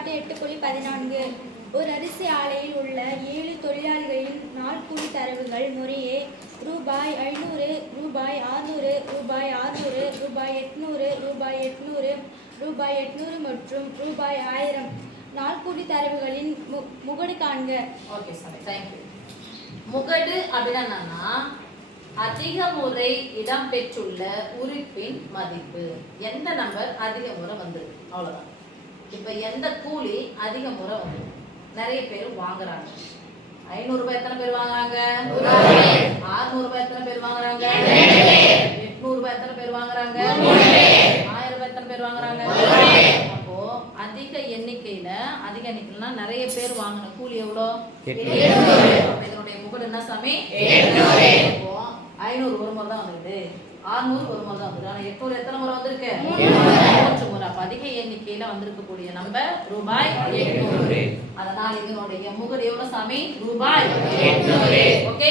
எடுத்துக்காட்டு எட்டு புள்ளி பதினான்கு ஒரு அரிசி ஆலையில் உள்ள ஏழு தொழிலாளிகளின் நாள் தரவுகள் முறையே. ரூபாய் ஐநூறு ரூபாய் ஆறுநூறு ரூபாய் ஆறுநூறு ரூபாய் எட்நூறு ரூபாய் எட்நூறு ரூபாய் எட்நூறு மற்றும் ரூபாய் ஆயிரம். நாள் தரவுகளின் மு முகடு காண்க. ஓகே சார் தேங்க்யூ முகடு அப்படின்னா அதிக முறை இடம்பெற்றுள்ள உறுப்பின் மதிப்பு. எந்த நம்பர் அதிக முறை வந்திருக்கு? அவ்வளோதான் இப்போ எந்த கூலி அதிக முறை வந்து நிறைய பேர் வாங்குறாங்க. ஐநூறுபாய் எத்தனை பேர் வாங்குறாங்க? ஆறுநூறுபா எத்தனை பேர் வாங்குறாங்க? எட்நூறுபா எத்தனை பேர் வாங்குறாங்க? ஆயிரம் ரூபாய் எத்தனை பேர் வாங்குறாங்க? அப்போ அதிக எண்ணிக்கையில அதிக எண்ணிக்கையில நிறைய பேர் வாங்கின கூலி எவ்வளோ? இதனுடைய முகடு என்ன சாமி? ஐநூறு ஒரு முறை தான் வந்திருக்கு ஆறுநூறு ஒரு முறை தான் வந்துருக்கு. ஆனால் எட்நூறு எத்தனை முறை வந்திருக்கு மூன்று முறை அப்ப அதிக எண்ணிக்கையில வந்திருக்கக்கூடிய நம்பர் ரூபாய் எட்நூறு. அதனால் இதனுடைய முகடு எவ்வளவு சாமி ரூபாய் ஓகே.